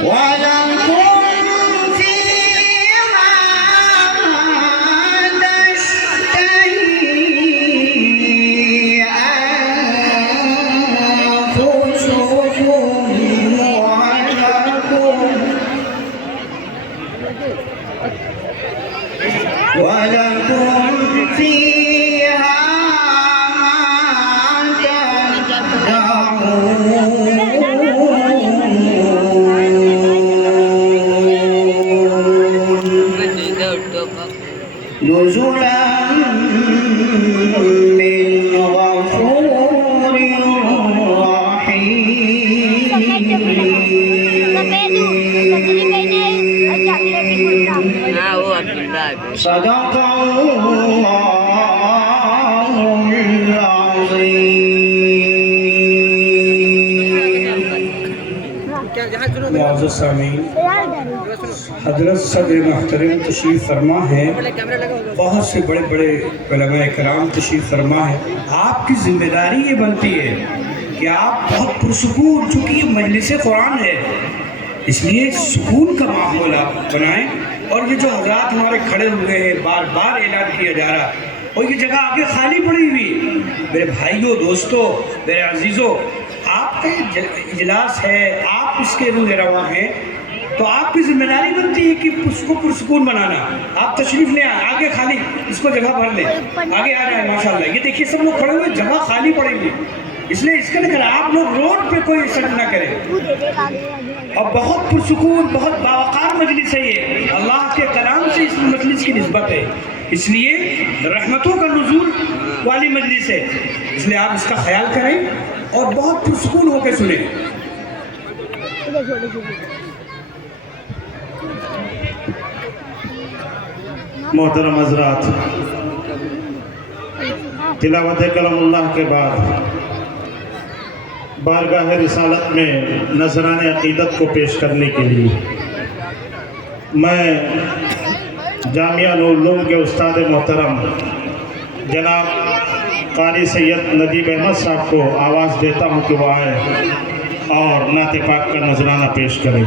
ولكم فيها ما تشتهي أنفسكم ولكم فيها نزلا من غفور رحيم صدق الله العظيم معزز سامعین، حضرت صدر محترم تشریف فرما ہے، بہت سے بڑے بڑے علماء کرام تشریف فرما ہے۔ آپ کی ذمہ داری یہ بنتی ہے کہ آپ بہت پرسکون، چونکہ یہ مجلس قرآن ہے اس لیے سکون کا ماحول آپ بنائیں، اور یہ جو حضرات ہمارے کھڑے ہوئے ہیں بار بار اعلان کیا جا رہا، اور یہ جگہ آگے خالی پڑی ہوئی، میرے بھائیوں، دوستوں، میرے عزیزوں، آپ کا اجلاس ہے، آپ اس کے روح رواں ہیں، تو آپ کی ذمہ داری بنتی ہے کہ اس کو پرسکون بنانا۔ آپ تشریف لے آئیں، آگے خالی اس کو جگہ بھر لیں، آگے آ جائیں ماشاءاللہ۔ یہ دیکھیے سب لوگ کھڑے ہوئے، جگہ خالی پڑی ہوئی، اس لیے اس کا نہیں کریں، آپ لوگ روڈ پہ کوئی سٹ نہ کریں۔ اور بہت پرسکون، بہت باوقار مجلس ہے یہ، اللہ کے کلام سے اس مجلس کی نسبت ہے، اس لیے رحمتوں کا نزول والی مجلس ہے، اس لیے آپ اس کا خیال کریں اور بہت پرسکون ہو کے سنیں۔ محترم حضرات، تلاوت کلام اللہ کے بعد بارگاہ رسالت میں نذران عقیدت کو پیش کرنے کے لیے میں جامعہ نور العلوم کے استاد محترم جناب قاری سید ندیب احمد صاحب کو آواز دیتا ہوں کہ وہ آئے اور نعت پاک کا نذرانہ پیش کریں۔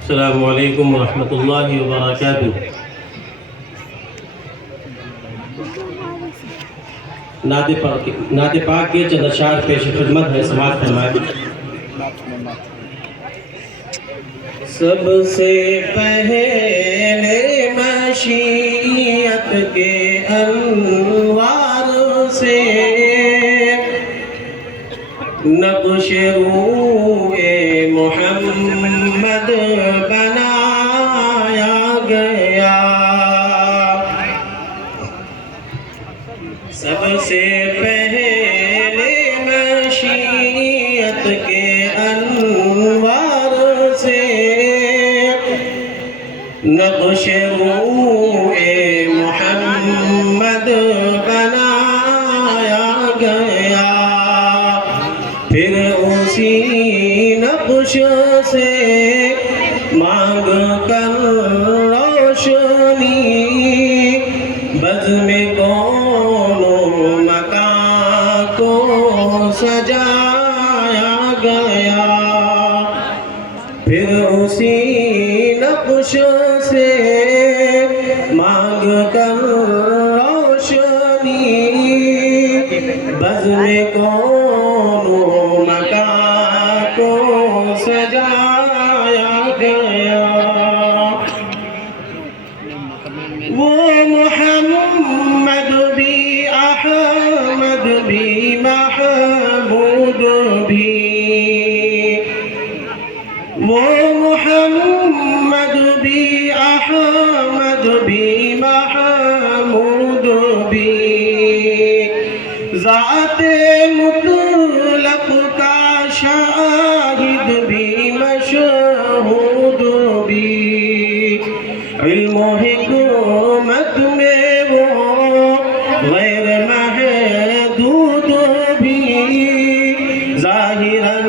السلام علیکم ورحمۃ اللہ وبرکاتہ۔ نعت پاک کے چند اشعار پیش خدمت ہے، سماعت فرمائیں۔ سب سے پہلے مشیت کے انوار سے نقش روئے محمد بنایا گیا، سب سے پہلے مشیت کے انوار سے نقش روئے محمد بنایا گیا، پھر اسی نقش سے مانگ کر روشنی بزم کون و مکان کو سجایا گیا، پھر اسی نقش سے مانگ کر روشنی بزم کون و مکان کو سجایا گیا۔ وہ محمد بھی، احمد بھی، محمود بھی، وہ محمد بھی، احمد بھی، محمود بھی، ذات مطلق کا شاہد بھی، مشہود بھی، علم و حکمت میں وہ غیر محدود بھی ظاہراً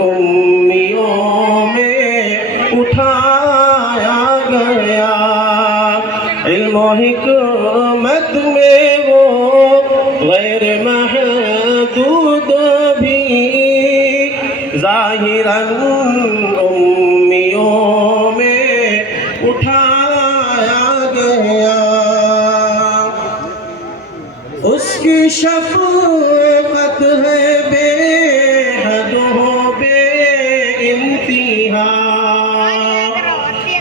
امیوں میں اٹھایا گیا علم و حکمت میں وہ غیر محدود بھی ظاہراً امیوں میں اٹھایا گیا اس کی شفقت ہے بے حد و بے انتہا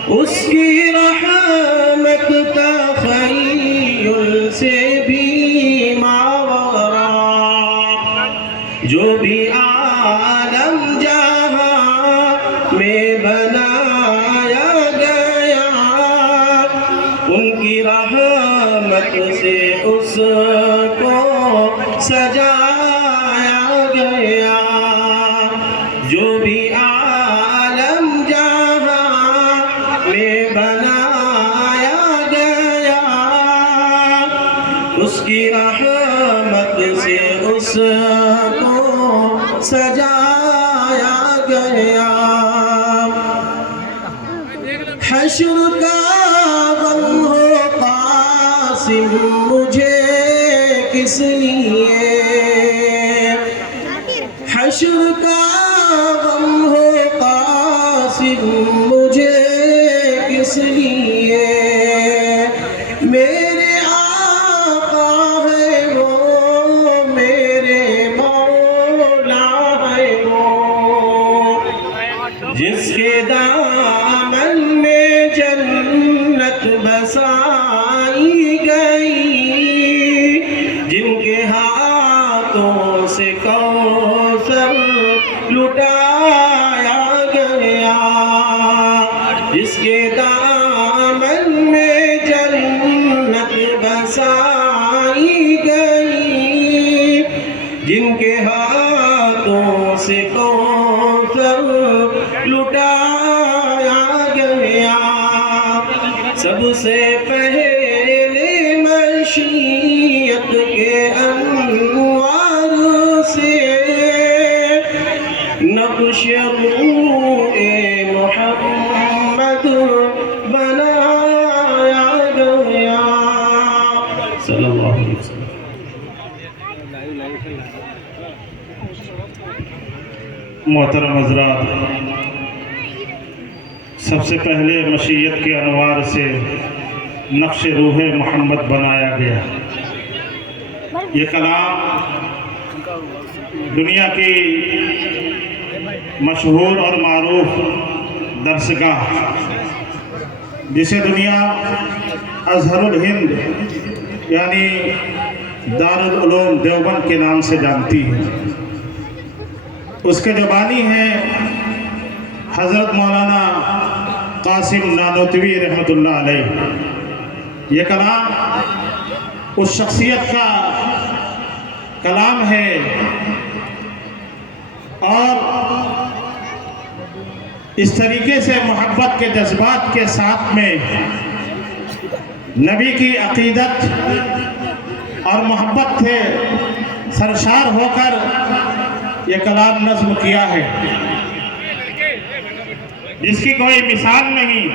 اس کی رحمت تخیل سے بھی ماورا جو بھی عالم جہاں میں بنایا گیا ان کی رحمت سے اس کو سجایا گیا جو بھی عالم جہاں میں بنایا گیا اس کی رحمت سے اس کو سجایا گیا حشر کا غم ہو قاسم مجھے کس لیے حشر کا غم ہو قاسم مجھے کس لیے میرے آقا ہے وہ میرے مولا ہے وہ جس کے دامن میں جنت بسائی گئی جن کے ہاتھوں سے کوثر لٹایا گیا جس کے دامن میں جنت بسائی گئی جن کے ہاتھوں سے کوثر لٹایا گیا سب سے پہلے مشیت کے انوار سے نقش روح محمد بنایا گیا صلی اللہ علیہ وسلم محترم حضرات، سب سے پہلے مشیت کے انوار سے نقش روح محمد بنایا گیا یہ کلام دنیا کی مشہور اور معروف درسگاہ جسے دنیا ازہر الہند یعنی دارالعلوم دیوبند کے نام سے جانتی ہے اس کے جو بانی ہیں حضرت مولانا قاسم نانوتوی رحمۃ اللہ علیہ یہ کلام اس شخصیت کا کلام ہے اور اس طریقے سے محبت کے جذبات کے ساتھ میں نبی کی عقیدت اور محبت سے سرشار ہو کر یہ کلام نظم کیا ہے جس کی کوئی مثال نہیں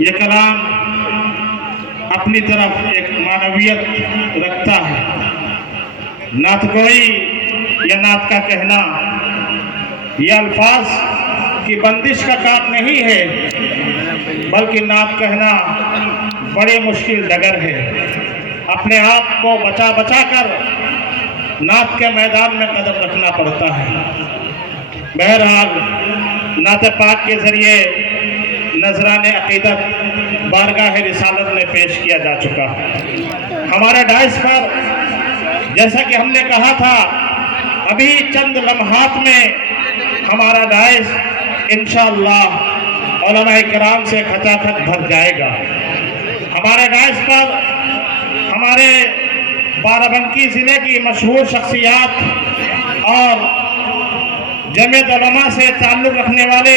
یہ کلام اپنی طرف ایک معنویت رکھتا ہے نعت گوئی یا نعت کا کہنا یہ الفاظ کی بندش کا کام نہیں ہے بلکہ نعت کہنا بڑے مشکل ڈگر ہے اپنے آپ کو بچا بچا کر نعت کے میدان میں قدم رکھنا پڑتا ہے بہرحال نعت پاک کے ذریعے نذران عقیدت بارگاہ رسالت میں پیش کیا جا چکا ہمارے ڈائس پر جیسا کہ ہم نے کہا تھا ابھی چند لمحات میں ہمارا ڈائس انشاءاللہ علماء کرام سے کھچا کھچ بھر جائے گا ہمارے ڈائس پر ہمارے بارابنکی ضلع کی مشہور شخصیات اور جمعیت علماء سے تعلق رکھنے والے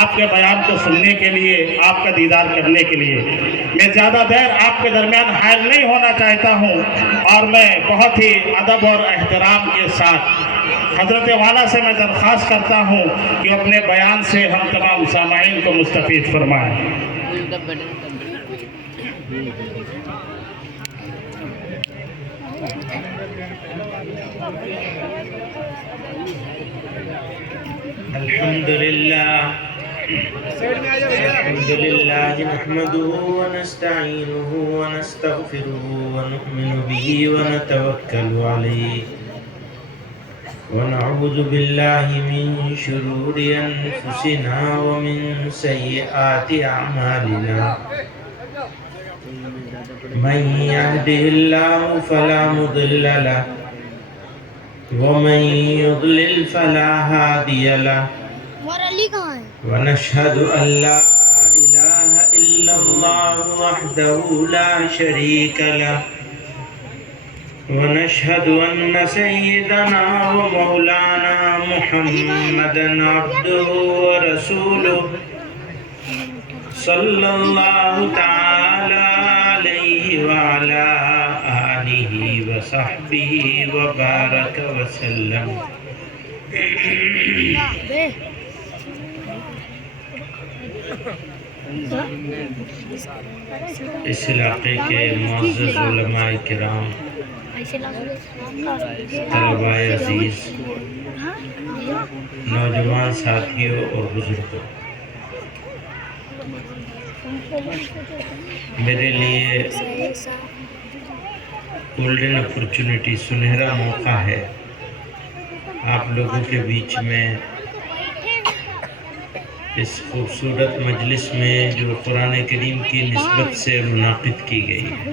آپ کے بیان کو سننے کے لیے، آپ کا دیدار کرنے کے لیے۔ میں زیادہ دیر آپ کے درمیان حائل نہیں ہونا چاہتا ہوں، اور میں بہت ہی ادب اور احترام کے ساتھ حضرت والا سے میں درخواست کرتا ہوں کہ اپنے بیان سے ہم تمام سامعین کو مستفید فرمائیں۔ الحمد لله نحمده ونستعينه ونستغفره ونؤمن به ونتوكل عليه ونعوذ بالله من شرور أنفسنا ومن سيئات أعمالنا من يهده الله فلا مضل له ومن يضلل فلا هادي له ونشهد أن لا إله إلا الله وحده لا شريك له ونشهد أن سيدنا ومولانا محمدا عبده ورسوله صلى الله تعالى عليه وعلى آله وصحبه وبارك وسلم۔ اس علاقے کے معزز علماء کرام، طلباء عزیز، نوجوان ساتھیوں اور بزرگوں، میرے لیے گولڈن اپرچونٹی، سنہرا موقع ہے آپ لوگوں کے بیچ میں اس خوبصورت مجلس میں جو قرآن کریم کی نسبت سے منعقد کی گئی ہے۔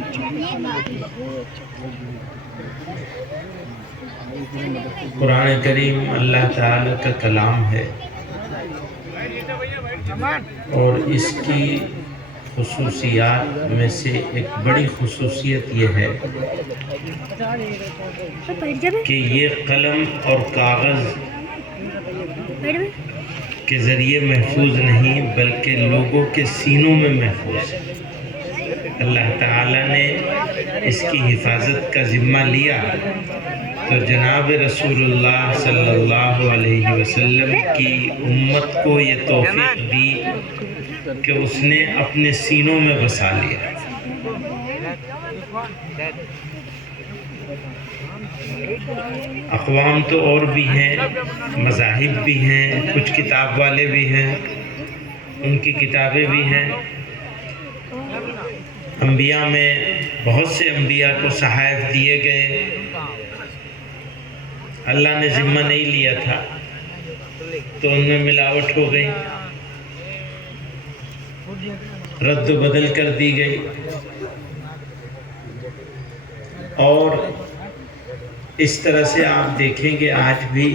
قرآن کریم اللہ تعالی کا کلام ہے، اور اس کی خصوصیات میں سے ایک بڑی خصوصیت یہ ہے کہ یہ قلم اور کاغذ کے ذریعے محفوظ نہیں بلکہ لوگوں کے سینوں میں محفوظ ہے۔ اللہ تعالیٰ نے اس کی حفاظت کا ذمہ لیا تو جناب رسول اللہ صلی اللہ علیہ وسلم کی امت کو یہ توفیق دی کہ اس نے اپنے سینوں میں بسا لیا۔ اقوام تو اور بھی ہیں، مذاہب بھی ہیں، کچھ کتاب والے بھی ہیں، ان کی کتابیں بھی ہیں۔ انبیاء میں بہت سے انبیاء کو صحائف دیے گئے، اللہ نے ذمہ نہیں لیا تھا تو ان میں ملاوٹ ہو گئی، رد و بدل کر دی گئی، اور اس طرح سے آپ دیکھیں گے آج بھی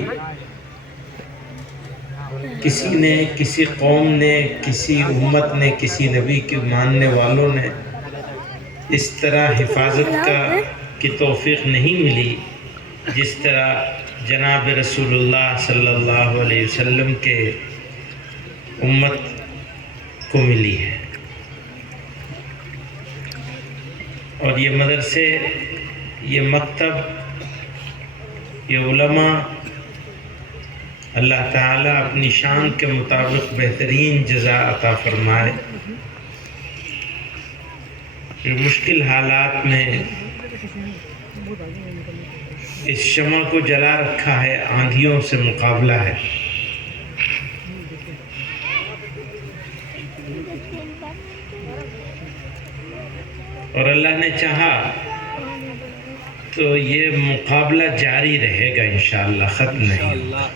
کسی نے، کسی قوم نے، کسی امت نے، کسی نبی کے ماننے والوں نے اس طرح حفاظت کی توفیق نہیں ملی جس طرح جناب رسول اللہ صلی اللہ علیہ وسلم کے امت کو ملی ہے۔ اور یہ مدرسے، یہ مکتب، یہ علماء، اللہ تعالیٰ اپنی شان کے مطابق بہترین جزا عطا فرمائے۔ مشکل حالات میں اس شمع کو جلا رکھا ہے، آندھیوں سے مقابلہ ہے۔ اور اللہ نے چاہا تو یہ مقابلہ جاری رہے گا انشاءاللہ، ختم نہیں ہوگا۔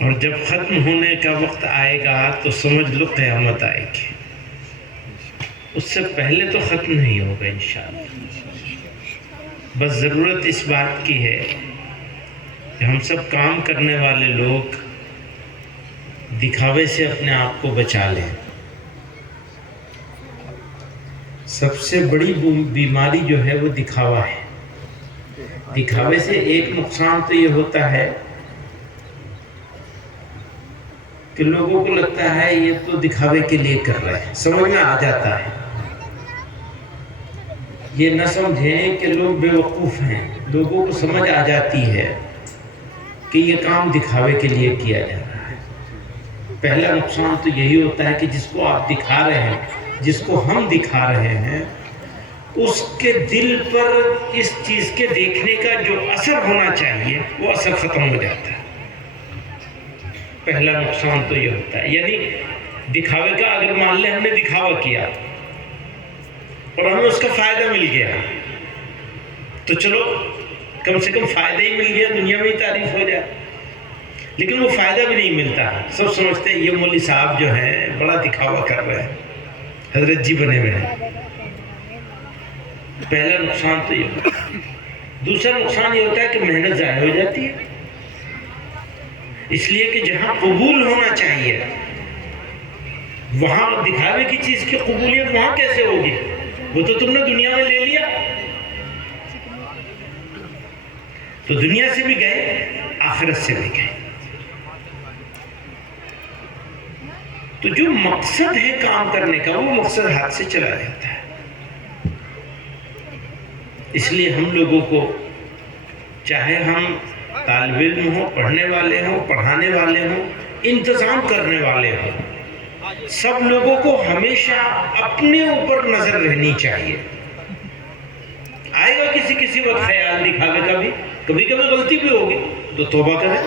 اور جب ختم ہونے کا وقت آئے گا تو سمجھ لو قیامت آئے گی، اس سے پہلے تو ختم نہیں ہوگا انشاءاللہ۔ بس ضرورت اس بات کی ہے کہ ہم سب کام کرنے والے لوگ دکھاوے سے اپنے آپ کو بچا لیں۔ سب سے بڑی بیماری جو ہے وہ دکھاوا ہے۔ دکھاوے سے ایک نقصان تو یہ ہوتا ہے کہ لوگوں کو لگتا ہے یہ تو دکھاوے کے لیے کر رہے ہیں، سمجھ میں آ جاتا ہے. یہ نہ سمجھیں کہ لوگ بے وقوف ہیں، لوگوں کو سمجھ آ جاتی ہے کہ یہ کام دکھاوے کے لیے کیا جا رہا ہے. پہلا نقصان تو یہی ہوتا ہے کہ جس کو آپ دکھا رہے ہیں، جس کو ہم دکھا رہے ہیں، اس کے دل پر اس چیز کے دیکھنے کا جو اثر ہونا چاہیے وہ اثر ختم ہو جاتا ہے. پہلا نقصان تو یہ ہوتا ہے. یعنی دکھاوے کا اگر مان لیں ہم نے دکھاوا کیا اور ہمیں اس کا فائدہ مل گیا تو چلو کم سے کم فائدہ ہی مل گیا، دنیا میں ہی تعریف ہو جائے. لیکن وہ فائدہ بھی نہیں ملتا. سب سمجھتے ہیں یہ مولوی صاحب جو ہیں بڑا دکھاوا کر رہے ہیں، حضرت جی بنے ہوئے ہیں. پہلا نقصان تو یہ ہوتا ہے. دوسرا نقصان یہ ہوتا ہے کہ محنت ضائع ہو جاتی ہے، اس لیے کہ جہاں قبول ہونا چاہیے وہاں دکھاوے کی چیز کی قبولیت وہاں کیسے ہوگی؟ وہ تو تم نے دنیا میں لے لیا، تو دنیا سے بھی گئے، آخرت سے بھی گئے. تو جو مقصد ہے کام کرنے کا وہ مقصد ہاتھ سے چلا جاتا ہے. اس لیے ہم لوگوں کو چاہے ہم طالب علم ہوں، پڑھنے والے ہوں، پڑھانے والے ہوں، انتظام کرنے والے ہوں، سب لوگوں کو ہمیشہ اپنے اوپر نظر رہنی چاہیے. آئے گا کسی وقت خیال دکھاوے کا بھی، کبھی کبھی غلطی بھی ہوگی تو توبہ کریں،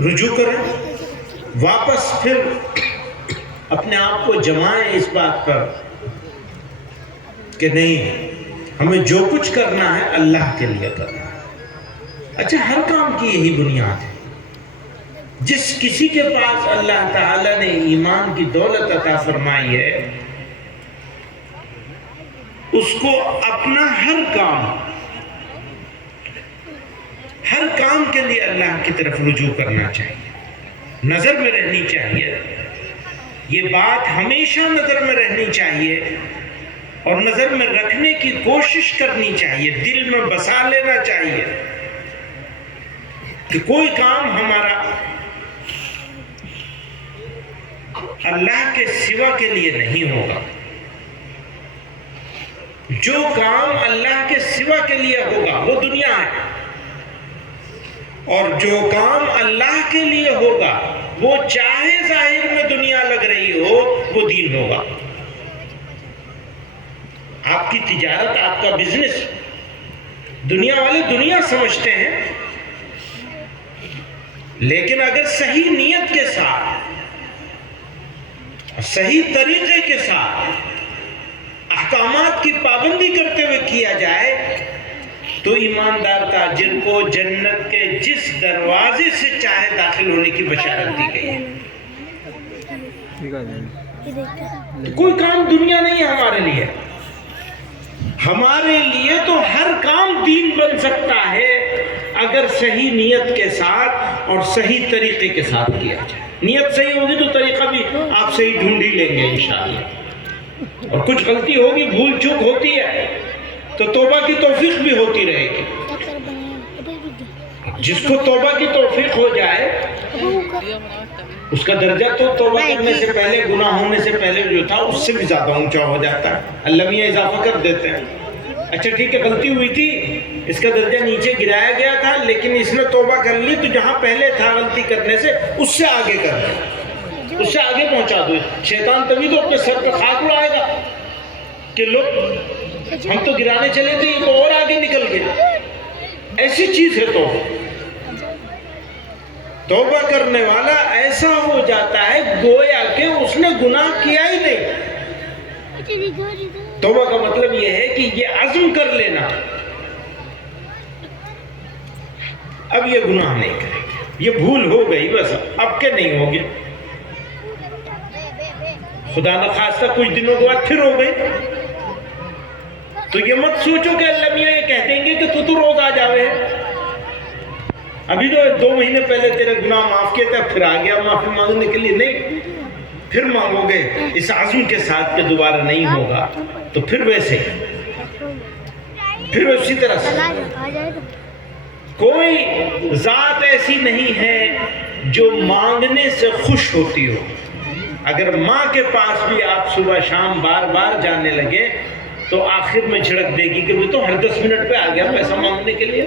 رجوع کریں، واپس پھر اپنے آپ کو جمائیں اس بات پر کہ نہیں، ہمیں جو کچھ کرنا ہے اللہ کے لیے کرنا ہے. اچھا، ہر کام کی یہی بنیاد ہے. جس کسی کے پاس اللہ تعالیٰ نے ایمان کی دولت عطا فرمائی ہے اس کو اپنا ہر کام کے لیے اللہ کی طرف رجوع کرنا چاہیے، نظر میں رہنی چاہیے. یہ بات ہمیشہ نظر میں رہنی چاہیے اور نظر میں رکھنے کی کوشش کرنی چاہیے، دل میں بسا لینا چاہیے کہ کوئی کام ہمارا اللہ کے سوا کے لیے نہیں ہوگا. جو کام اللہ کے سوا کے لیے ہوگا وہ دنیا ہے، اور جو کام اللہ کے لیے ہوگا وہ چاہے ظاہر میں دنیا لگ رہی ہو وہ دین ہوگا. آپ کی تجارت، آپ کا بزنس دنیا والے دنیا سمجھتے ہیں، لیکن اگر صحیح نیت کے ساتھ، صحیح طریقے کے ساتھ احکامات کی پابندی کرتے ہوئے کیا جائے تو ایماندار تاجر کو جنت کے جس دروازے سے چاہے داخل ہونے کی بشارت دی گئی ہے. کوئی کام دنیا نہیں ہے ہمارے لیے. ہمارے لیے تو ہر کام دین بن سکتا ہے اگر صحیح نیت کے ساتھ اور صحیح طریقے کے ساتھ کیا جائے. نیت صحیح ہوگی تو طریقہ بھی آپ صحیح ڈھونڈ ہی لیں گے انشاءاللہ. اور کچھ غلطی ہوگی، بھول چوک ہوتی ہے تو توبہ کی توفیق بھی ہوتی رہے گی. جس کو توبہ کی توفیق ہو جائے اس کا درجہ تو توبہ کرنے سے پہلے، گناہ ہونے سے پہلے جو تھا اس سے بھی زیادہ اونچا ہو جاتا ہے. اللہ میاں اضافہ کر دیتے ہیں. اچھا ٹھیک ہے، غلطی ہوئی تھی، اس کا درجہ نیچے گرایا گیا تھا، لیکن اس نے توبہ کر لی تو جہاں پہلے تھا غلطی کرنے سے اس سے آگے کر دیں، اس سے آگے پہنچا دو. شیطان تبھی تو اپنے سر پہ خاک اڑائے گا کہ لوگ ہم تو گرانے چلے تھے یہ تو اور آگے نکل گئے. ایسی چیز ہے توبہ کرنے والا ایسا ہو جاتا ہے گویا کہ اس نے گناہ کیا ہی نہیں. توبہ کا مطلب یہ ہے کہ یہ عزم کر لینا اب یہ گناہ نہیں کریں گے، یہ بھول ہو گئی بس، اب کے نہیں ہوگی. خدا نخواستہ کچھ دنوں کے بعد پھر ہو گئی تو یہ مت سوچو کہ اللہ میاں یہ کہہ دیں گے کہ تو روز آ جاوے، ابھی تو 2 مہینے پہلے تیرے گناہ معاف کیے تھے پھر آ گیا معافی مانگنے کے لیے. نہیں، پھر مانگو گے اس عزم کے ساتھ کہ دوبارہ نہیں ہوگا تو پھر ویسے پھر اسی طرح سے. کوئی ذات ایسی نہیں ہے جو مانگنے سے خوش ہوتی ہو. اگر ماں کے پاس بھی آپ صبح شام بار بار جانے لگے تو آخر میں جھڑک دے گی کہ وہ تو ہر 10 منٹ پہ آ گیا پیسہ مانگنے کے لیے.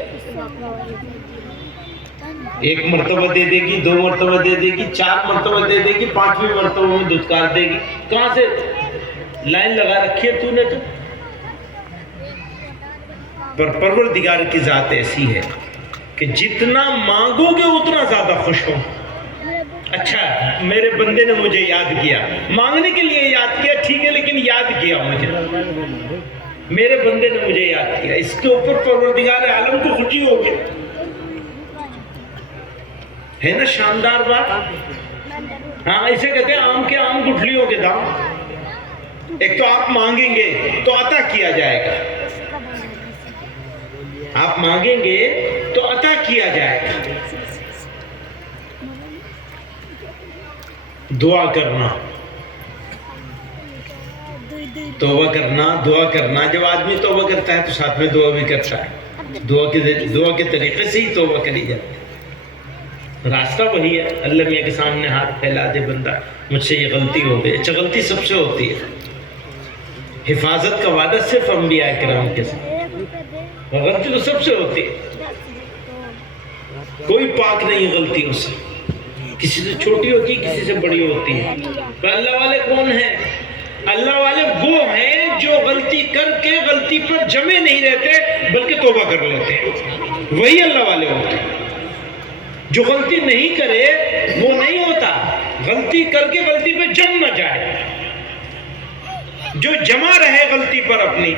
1 مرتبہ دے دے گی, 2 مرتبہ دے دے گی, 4 مرتبہ دے دے گی, 5ویں مرتبہ میں دھتکار دے گی. کہاں سے لائن لگا رکھی ہے تو نے تو؟ پر پروردگار کی ذات ایسی ہے کہ جتنا مانگو گے اتنا زیادہ خوش ہو. اچھا میرے بندے نے مجھے یاد کیا, مانگنے کے لیے یاد کیا ٹھیک ہے, لیکن یاد کیا مجھے, میرے بندے نے مجھے یاد کیا, اس کے اوپر پروردگار عالم کو خوشی ہوگی. ہے نا شاندار بات. ہاں اسے کہتے ہیں آم کے آم گٹھلیوں کے دام. ایک تو آپ مانگیں گے تو عطا کیا جائے گا, آپ مانگیں گے تو عطا کیا جائے گا. دعا کرنا, توبہ کرنا, دعا کرنا. جب آدمی توبہ کرتا ہے تو ساتھ میں دعا بھی کرتا ہے. دعا کے طریقے سے ہی توبہ کری جاتی ہے. راستہ وہی ہے, اللہ میاں کے سامنے ہاتھ پھیلا دے بندہ, مجھ سے یہ غلطی ہو گئی. اچھا غلطی سب سے ہوتی ہے, حفاظت کا وعدہ صرف انبیاء کرام کے ساتھ, غلطی تو سب سے ہوتی ہے, کوئی پاک نہیں غلطیوں سے. کسی سے چھوٹی ہوتی ہے, کسی سے بڑی ہوتی ہے. تو اللہ والے کون ہیں؟ اللہ والے وہ ہیں جو غلطی کر کے غلطی پر جمے نہیں رہتے بلکہ توبہ کر لیتے ہیں. وہی اللہ والے ہوتے ہیں. جو غلطی نہیں کرے وہ نہیں ہوتا, غلطی کر کے غلطی پہ جم نہ جائے, جو جمع رہے غلطی پر اپنی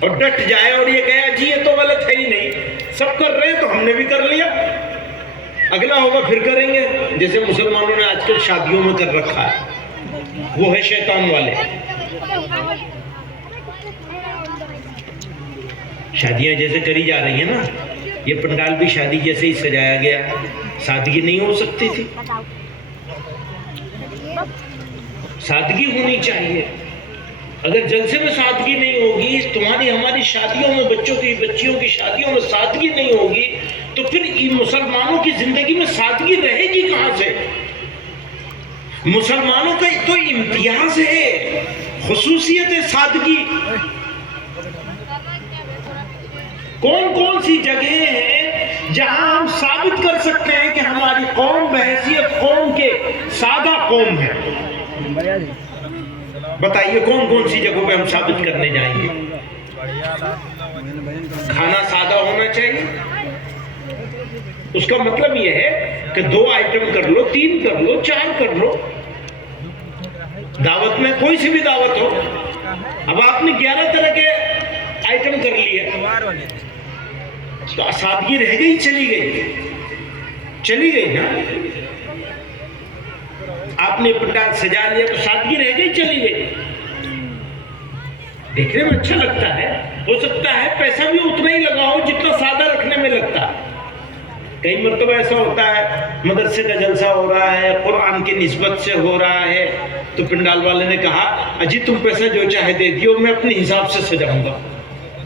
اور ڈٹ جائے اور یہ کہے جی یہ تو غلط ہے ہی نہیں, سب کر رہے ہیں تو ہم نے بھی کر لیا, اگلا ہوگا پھر کریں گے. جیسے مسلمانوں نے آج کل شادیوں میں کر رکھا ہے, وہ ہے شیطان والے. شادیاں جیسے کری جا رہی ہیں نا, یہ پنڈال بھی شادی جیسے ہی سجایا گیا. سادگی نہیں ہو سکتی تھی, سادگی ہونی چاہیے. اگر جلسے میں سادگی نہیں ہوگی, تمہاری ہماری شادیوں میں, بچیوں کی شادیوں میں سادگی نہیں ہوگی, تو پھر مسلمانوں کی زندگی میں سادگی رہے گی کہاں سے؟ مسلمانوں کا تو امتیاز ہے, خصوصیت ہے سادگی. کون کون سی جگہیں ہیں جہاں ہم ثابت کر سکتے ہیں کہ ہماری قوم بحیثیت قوم کے سادہ قوم ہے؟ بتائیے کون کون سی جگہوں پہ ہم ثابت کرنے جائیں گے؟ کھانا سادہ ہونا چاہیے. اس کا مطلب یہ ہے کہ 2 آئٹم کر لو, 3 کر لو, 4 کر لو. دعوت میں کوئی سی بھی دعوت ہو, اب آپ نے 11 طرح کے آئٹم کر لیے تو سادگی رہ گئی, چلی گئی نا. آپ نے پنڈال سجا لیا تو سادگی رہ گئی, چلی گئی. دیکھنے میں اچھا لگتا ہے, ہو سکتا ہے پیسہ بھی اتنا ہی لگاؤ جتنا سادہ رکھنے میں لگتا. کئی مرتبہ ایسا ہوتا ہے مدرسے کا جلسہ ہو رہا ہے, قرآن کی نسبت سے ہو رہا ہے, تو پنڈال والے نے کہا اجی تم پیسہ جو چاہے دے دیو, میں اپنے حساب سے سجاؤں گا.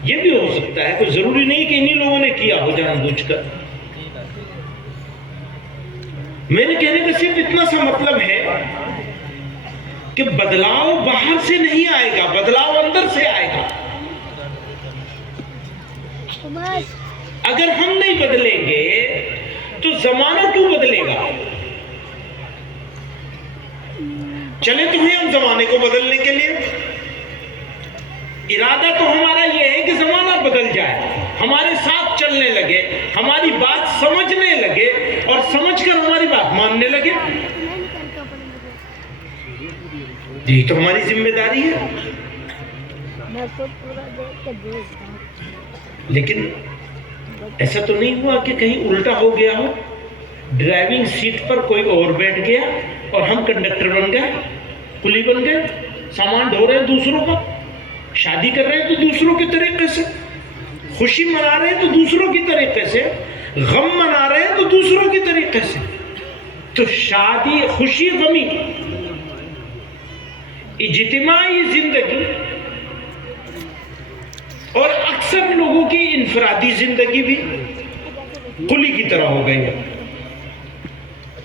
یہ بھی ہو سکتا ہے, کوئی ضروری نہیں کہ انہی لوگوں نے کیا ہو جان بوجھ کر. میرے کہنے کا صرف اتنا سا مطلب ہے کہ بدلاؤ باہر سے نہیں آئے گا, بدلاؤ اندر سے آئے گا. اگر ہم نہیں بدلیں گے تو زمانہ کیوں بدلے گا؟ چلے تو ہیں ہم زمانے کو بدلنے کے لیے, ارادہ تو ہمارا یہ ہے کہ زمانہ بدل جائے, ہمارے ساتھ چلنے لگے, ہماری بات سمجھنے لگے اور سمجھ کر ہماری بات ماننے لگے. یہی تو ہماری ذمہ داری ہے. لیکن ایسا تو نہیں ہوا کہ کہیں الٹا ہو گیا ہو, ڈرائیونگ سیٹ پر کوئی اور بیٹھ گیا اور ہم کنڈکٹر بن گئے, کلی بن گئے, سامان ڈھو رہے ہیں دوسروں کا, شادی کر رہے ہیں تو دوسروں کے طریقے سے, خوشی منا رہے ہیں تو دوسروں کی طریقے سے, غم منا رہے ہیں تو دوسروں کی طریقے سے. تو شادی, خوشی, غمی, اجتماعی زندگی اور اکثر لوگوں کی انفرادی زندگی بھی کلی کی طرح ہو گئی ہے.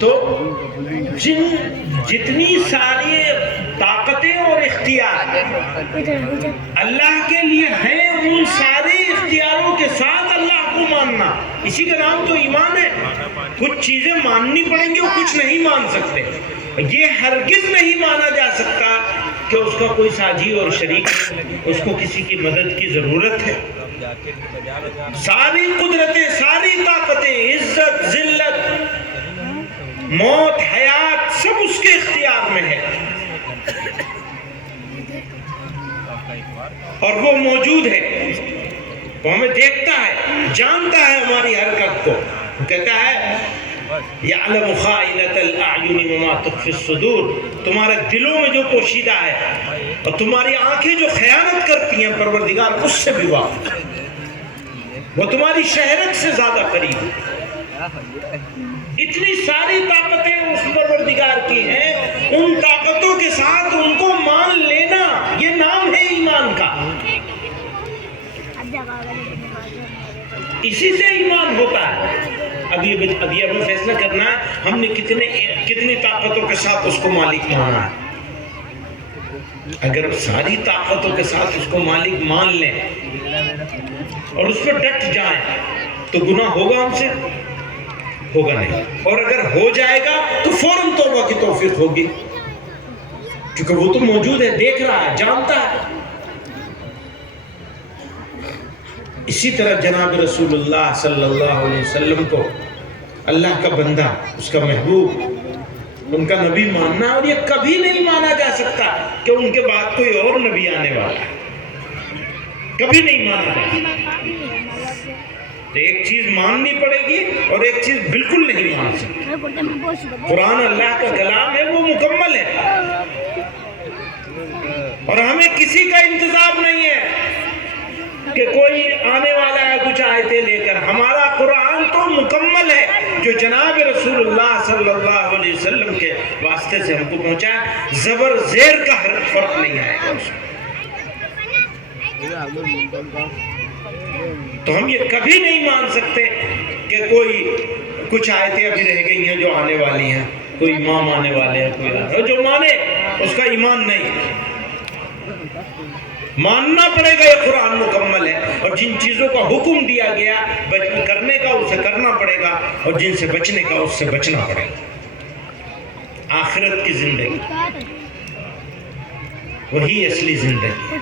تو جتنی ساری طاقتیں اور اختیار اللہ کے لیے ہیں، ان سارے اختیاروں کے ساتھ اللہ کو ماننا، اسی کا نام تو ایمان ہے۔ کچھ چیزیں ماننی پڑیں گی اور کچھ نہیں مان سکتے۔ یہ ہرگز نہیں مانا جا سکتا کہ اس کا کوئی ساجی اور شریک، اس کو کسی کی مدد کی ضرورت ہے۔ ساری قدرتیں، ساری طاقتیں، عزت، ذلت، موت، حیات، سب اس کے اختیار میں ہے، اور وہ موجود ہے، وہ ہمیں دیکھتا ہے، جانتا ہے ہماری حرکت کو۔ وہ کہتا ہے یعلم خائنۃ الاعین وما تخفی الصدور، تمہارے دلوں میں جو پوشیدہ ہے اور تمہاری آنکھیں جو خیانت کرتی ہیں، پروردگار اس سے بھی واقف ہے، وہ تمہاری شہرت سے زیادہ قریب ہے۔ اتنی ساری طاقتیں اس پروردگار کی ہیں، ان طاقتوں کے ساتھ ان کو مان لینا، یہ نام ہے ایمان کا۔ اسی سے ایمان ہوتا ہے۔ ابھی ہمیں فیصلہ کرنا ہے ہم نے کتنی طاقتوں کے ساتھ اس کو مالک مانا ہے۔ اگر ساری طاقتوں کے ساتھ اس کو مالک مان لیں اور اس پہ ڈٹ جائیں تو گناہ ہوگا ہم سے؟ ہوگا نہیں۔ اور اگر ہو جائے گا تو فوراً توبہ کی توفیق ہوگی، کیونکہ وہ تو موجود ہے، دیکھ رہا ہے، جانتا ہے۔ اسی طرح جناب رسول اللہ صلی اللہ علیہ وسلم کو اللہ کا بندہ، اس کا محبوب، ان کا نبی ماننا، اور یہ کبھی نہیں مانا جا سکتا کہ ان کے بعد کوئی اور نبی آنے والا ہے، کبھی نہیں مانا جا سکتا۔ تو ایک چیز ماننی پڑے گی اور ایک چیز بالکل نہیں مان سکتی۔ قرآن اللہ کا کلام ہے، وہ مکمل ہے، اور ہمیں کسی کا انتظار نہیں ہے کہ کوئی آنے والا ہے کچھ آیتیں لے کر۔ ہمارا قرآن تو مکمل ہے، جو جناب رسول اللہ صلی اللہ علیہ وسلم کے واسطے سے ہم کو پہنچا ہے، زبر زیر کا فرق نہیں آئے گا اس میں۔ تو ہم یہ کبھی نہیں مان سکتے کہ کوئی کچھ آیتیں ابھی رہ گئی ہیں جو آنے والی ہیں، کوئی امام آنے والے ہیں، کوئی جو مانے اس کا ایمان نہیں۔ ماننا پڑے گا، یہ قرآن مکمل ہے، اور جن چیزوں کا حکم دیا گیا کرنے کا اسے کرنا پڑے گا، اور جن سے بچنے کا اس سے بچنا پڑے گا۔ آخرت کی زندگی وہی اصلی زندگی،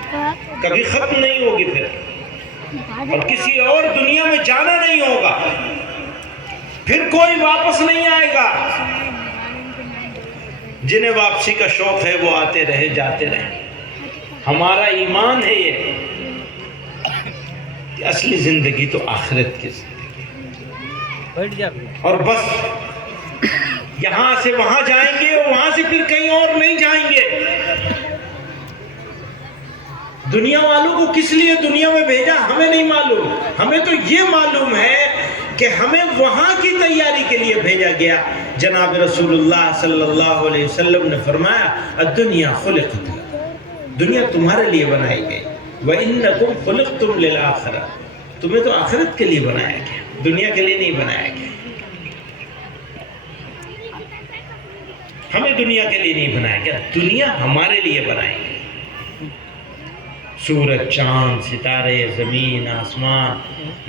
کبھی ختم نہیں ہوگی پھر، اور کسی اور دنیا میں جانا نہیں ہوگا، پھر کوئی واپس نہیں آئے گا۔ جنہیں واپسی کا شوق ہے وہ آتے رہے، جاتے رہے۔ ہمارا ایمان ہے یہ کہ اصلی زندگی تو آخرت کی زندگی، اور بس یہاں سے وہاں جائیں گے اور وہاں سے پھر کہیں اور نہیں جائیں گے۔ دنیا والوں کو کس لیے دنیا میں بھیجا ہمیں نہیں معلوم، ہمیں تو یہ معلوم ہے کہ ہمیں وہاں کی تیاری کے لیے بھیجا گیا۔ جناب رسول اللہ صلی اللہ علیہ وسلم نے فرمایا الدنیا خلقت لکم، دنیا تمہارے لیے بنائی گئی، وَإِنَّكُمْ خُلِقْتُمْ لِلْآخِرَةِ، تمہیں تو آخرت کے لیے بنایا گیا، دنیا کے لیے نہیں بنایا گیا۔ ہمیں دنیا کے لیے نہیں بنایا گیا، دنیا ہمارے لیے بنائی گئی۔ سورج، چاند، ستارے، زمین، آسمان،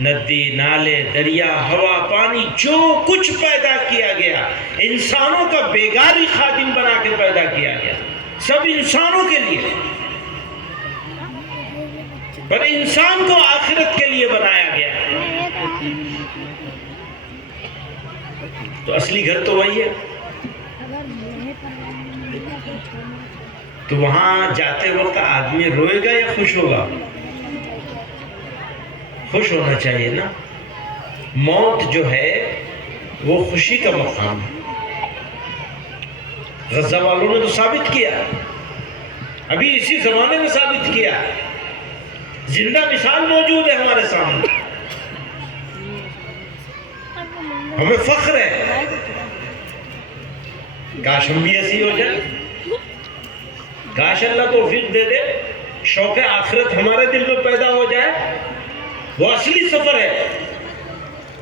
ندی، نالے، دریا، ہوا، پانی، جو کچھ پیدا کیا گیا، انسانوں کا بیگاری خادم بنا کے پیدا کیا گیا، سب انسانوں کے لیے، پر انسان کو آخرت کے لیے بنایا گیا۔ تو اصلی گھر تو وہی ہے۔ تو وہاں جاتے وقت آدمی روئے گا یا خوش ہوگا؟ خوش ہونا چاہیے نا۔ موت جو ہے وہ خوشی کا مقام ہے۔ غزہ والوں نے تو ثابت کیا، ابھی اسی زمانے میں ثابت کیا، زندہ مثال موجود ہے ہمارے سامنے۔ ہمیں فخر ہے، کاش ہم بھی ایسی ہو جائے، کاش اللہ توفیق دے دے، شوق آخرت ہمارے دل میں پیدا ہو جائے۔ وہ اصلی سفر ہے،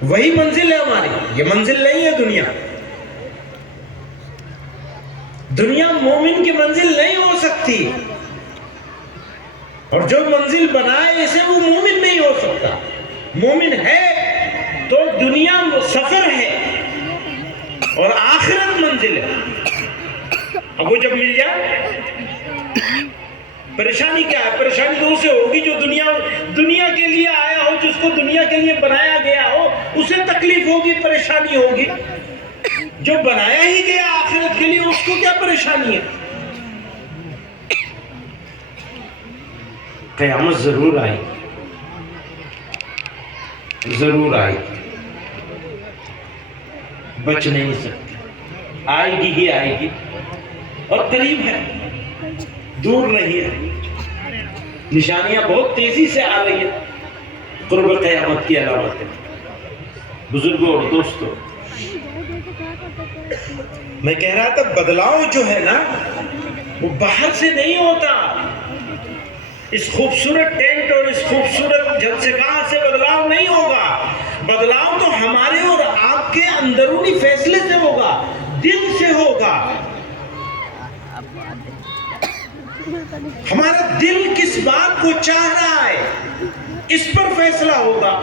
وہی منزل ہے ہماری، یہ منزل نہیں ہے دنیا۔ دنیا مومن کی منزل نہیں ہو سکتی، اور جو منزل بنائے اسے وہ مومن نہیں ہو سکتا۔ مومن ہے تو دنیا سفر ہے اور آخرت منزل ہے۔ اب وہ جب مل جائے، پریشانی کیا ہے؟ پریشانی تو اسے ہوگی جو دنیا کے لیے آیا ہو، جس کو دنیا کے لیے بنایا گیا ہو، اسے تکلیف ہوگی، پریشانی ہوگی۔ جو بنایا ہی گیا آخرت کے لیے، اس کو کیا پریشانی ہے؟ قیامت ضرور آئے گی، ضرور آئے گی، بچ نہیں سکتی، آئے گی ہی آئے گی، اور قریب ہے، دور نہیں ہے۔ نشانیاں بہت تیزی سے آ رہی ہیں، قرب قیامت کی علامت ہے۔ بزرگوں اور دوستوں، میں کہہ رہا تھا بدلاؤ جو ہے نا وہ باہر سے نہیں ہوتا۔ اس خوبصورت ٹینٹ اور اس خوبصورت جلسگاہ سے بدلاؤ نہیں ہوگا۔ بدلاؤ تو ہمارے اور آپ کے اندرونی فیصلے سے ہوگا، دل سے ہوگا۔ ہمارا دل کس بات کو چاہ رہا ہے، اس پر فیصلہ ہوگا۔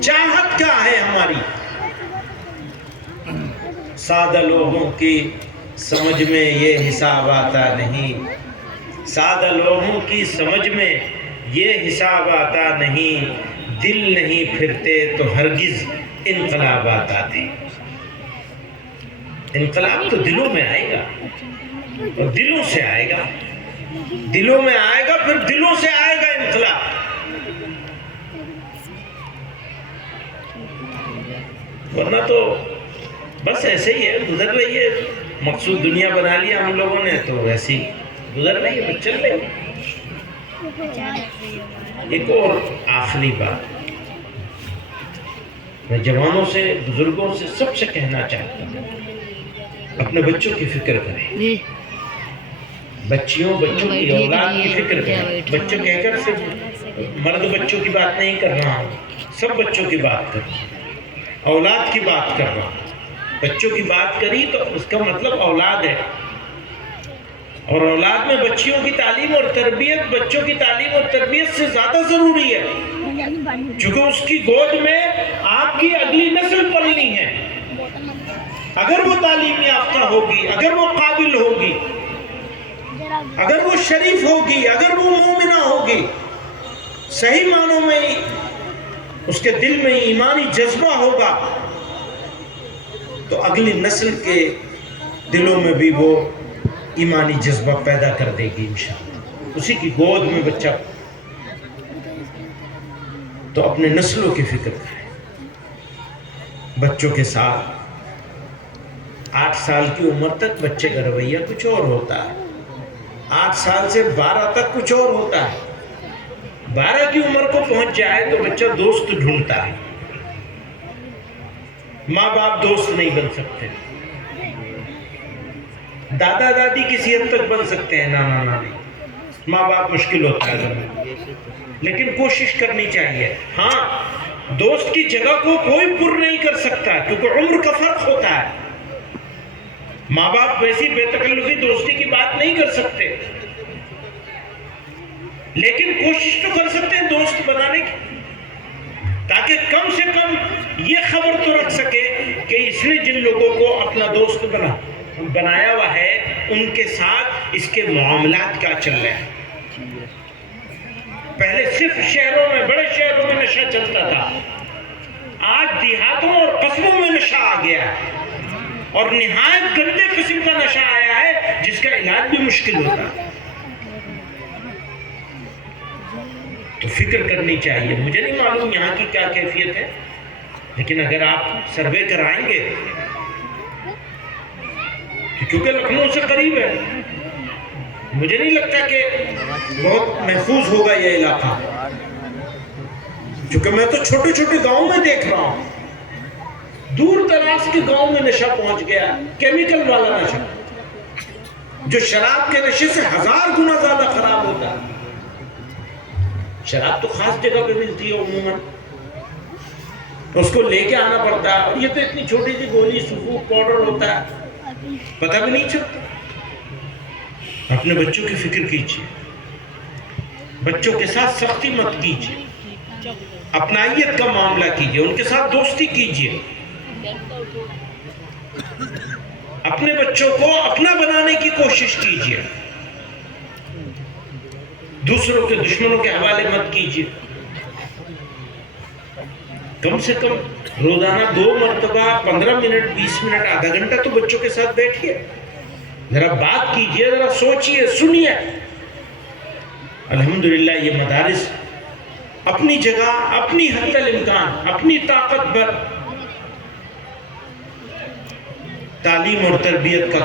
چاہت کیا ہے ہماری؟ سادہ لوگوں کی سمجھ میں یہ حساب آتا نہیں، سادہ لوگوں کی سمجھ میں یہ حساب آتا نہیں، دل نہیں پھرتے تو ہرگز انقلابات آتے۔ انقلاب تو دلوں میں آئے گا، اور دلوں سے آئے گا، دلوں میں آئے گا، پھر دلوں سے آئے گا انقلاب۔ ورنہ تو بس ایسے ہی ہے، گزر رہی ہے، مقصود دنیا بنا لیا ہم لوگوں نے، تو ویسے ہی گزر رہی ہے، چل رہی ہے۔ ایک اور آخری بات میں جوانوں سے، بزرگوں سے، سب سے کہنا چاہتا ہوں، اپنے بچوں کی فکر کریں، بچوں کی اولاد کی فکر کریں۔ بچوں کہہ کر صرف مرد بچوں کی بات نہیں کر رہا ہوں، سب بچوں کی بات کر رہا ہوں، اولاد کی بات کر رہا ہوں۔ بچوں کی بات کری تو اس کا مطلب اولاد ہے، اور اولاد میں بچیوں کی تعلیم اور تربیت، بچوں کی تعلیم اور تربیت سے زیادہ ضروری ہے، چونکہ اس کی گود میں آپ کی اگلی نسل پلنی ہے۔ اگر وہ تعلیم یافتہ ہوگی، اگر وہ قابل ہوگی، اگر وہ شریف ہوگی، اگر وہ مومنہ ہوگی، صحیح معنوں میں اس کے دل میں ایمانی جذبہ ہوگا، تو اگلی نسل کے دلوں میں بھی وہ ایمانی جذبہ پیدا کر دے گی انشاءاللہ۔ اسی کی گود میں بچہ، تو اپنے نسلوں کی فکر کریں۔ بچوں کے ساتھ 8 سال کی عمر تک بچے کا رویہ کچھ اور ہوتا ہے، 8 سال سے 12 تک کچھ اور ہوتا ہے۔ 12 کی عمر کو پہنچ جائے تو بچہ دوست ڈھونڈتا ہے، ماں باپ دوست نہیں بن سکتے، دادا دادی کسی حد تک بن سکتے ہیں، نانا نانی، ماں باپ مشکل ہوتا ہے، لیکن کوشش کرنی چاہیے۔ ہاں، دوست کی جگہ کو کوئی پر نہیں کر سکتا، کیونکہ عمر کا فرق ہوتا ہے۔ ماں باپ ویسی بے تکلفی دوستی کی بات نہیں کر سکتے، لیکن کوشش تو کر سکتے ہیں دوست بنانے کی، تاکہ کم سے کم یہ خبر تو رکھ سکے کہ اس نے جن لوگوں کو اپنا دوست بنایا ہوا ہے، ان کے ساتھ اس کے معاملات کیا چل رہے ہیں۔ پہلے صرف شہروں میں، بڑے شہروں میں نشہ چلتا تھا، آج دیہاتوں اور قصبوں میں نشہ آ گیا ہے، اور نہایت گندے قسم کا نشہ آیا ہے جس کا علاج بھی مشکل ہوتا ہے۔ تو فکر کرنی چاہیے۔ مجھے نہیں معلوم یہاں کی کیا کیفیت ہے، لیکن اگر آپ سروے کرائیں گے، کیونکہ لکھنؤ سے قریب ہے، مجھے نہیں لگتا کہ بہت محفوظ ہوگا یہ علاقہ، کیونکہ میں تو چھوٹے چھوٹے گاؤں میں دیکھ رہا ہوں، دور دراز کے گاؤں میں نشہ پہنچ گیا، کیمیکل والا نشہ، جو شراب کے نشے سے 1000 گنا زیادہ خراب ہوتا ہے۔ شراب تو خاص جگہ پہ ملتی ہے عموماً، اس کو لے کے آنا پڑتا ہے، اور یہ تو اتنی چھوٹی سی گولی سفوف پاؤڈر ہوتا ہے، پتہ بھی نہیں چلتا۔ اپنے بچوں کی فکر کیجیے، بچوں کے ساتھ سختی مت کیجیے، اپنائیت کا معاملہ کیجیے، ان کے ساتھ دوستی کیجیے، اپنے بچوں کو اپنا بنانے کی کوشش کیجیے، دوسروں کے دشمنوں کے حوالے مت کیجیے۔ کم سے کم روزانہ 2 مرتبہ 15 منٹ 20 منٹ آدھا گھنٹہ تو بچوں کے ساتھ بیٹھیے، ذرا بات کیجیے، ذرا سوچیے، سنیے۔ الحمدللہ یہ مدارس اپنی جگہ، اپنی حد الامکان، اپنی طاقت پر تعلیم اور تربیت کا